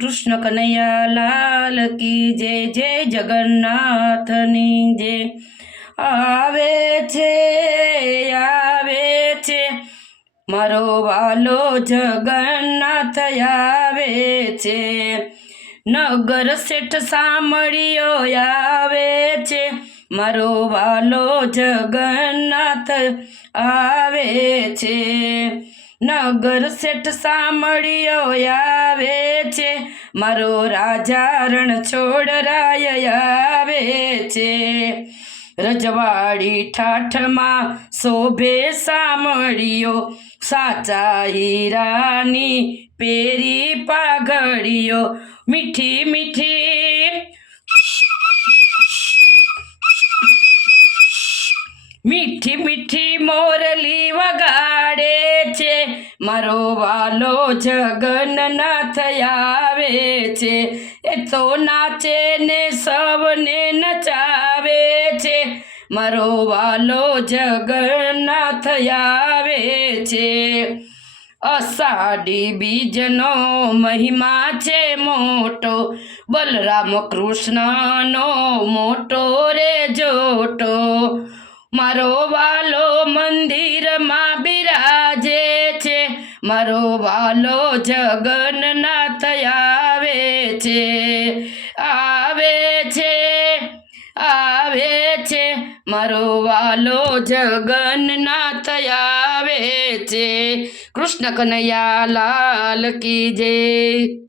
કૃષ્ણ કનૈયા લાલ કી જય, જય જગન્નાથની જય। આવે છે મારો વાલો જગન્નાથ આવે છે। નગર શેઠ સાંભળ્યો આવે છે મારો વાલો જગન્નાથ આવે છે। નગર શેઠ સાંભળ્યો આવે છે મારો રાજા રણછોડરાય આવે છે। રજવાડી ઠાઠમાં શોભે સાંભળ્યો સાચા હીરાની પેરી પાઘડીઓ। મીઠી મીઠી મીઠી મીઠી મોરલી વગાડે છે મારો વાલો જગન્નાથ આવે છે। એ તો નાચે ને સૌને નચાવે છે મારો વાલો જગન્નાથ આવે છે। અષાઢી બીજનો મહિમા છે મોટો, બલરામ કૃષ્ણનો મોટો રે જોટો। મારો વાલો મંદિરમાં બિરાજે છે મારો વાલો જગન્નાથ આવે છે। આવે છે મારો વાલો જગન્નાથ આવે છે। કૃષ્ણ કનૈયા લાલ કી જય।